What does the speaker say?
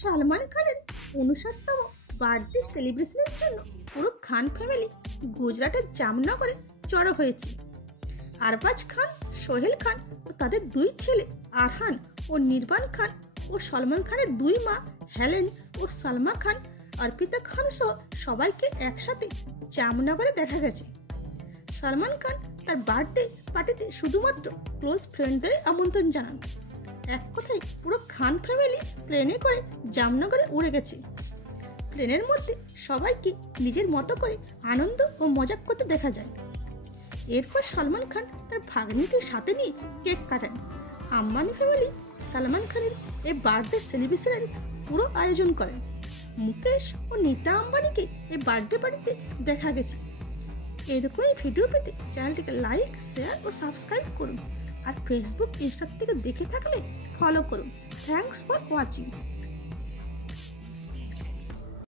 সালমান খানের ৫৯তম বার্থডে সেলিব্রেশনের জন্য পুরো খান ফ্যামিলি গুজরাটের জামনগরে জড়ো হয়েছে। আরবাজ খান, সোহেল খান ও তাদের দুই ছেলে আরহান ও নির্বাণ খান ও সলমান খানের দুই মা হেলেন ও সালমা খান, অর্পিতা খান সহ সবাইকে একসাথে জামনগরে দেখা গেছে। সলমান খান তার বার্থডে পার্টিতে শুধুমাত্র ক্লোজ ফ্রেন্ডদের আমন্ত্রণ জানান। এক কথায় পুরো খান ফ্যামিলি প্লেনে করে জামনগরে উড়ে গেছে। প্লেনের মধ্যে সবাইকে নিজের মতো করে আনন্দ ও মজা করতে দেখা যায়। এরপর সলমান খান তার ভাগ্নিকে সাথে নিয়ে কেক কাটান। আম্বানি ফ্যামিলি সলমান খানের এই বার্থডে সেলিব্রেশনের পুরো আয়োজন করেন। মুকেশ ও নীতা আম্বানিকে এই বার্থডে পার্টিতে দেখা গেছে। এরকমই ভিডিও পেতে চ্যানেলটিকে লাইক, শেয়ার ও সাবস্ক্রাইব করুন। আর ফেসবুক, ইনস্টা থেকে দেখে থাকলে ফলো করুন। Thanks for watching.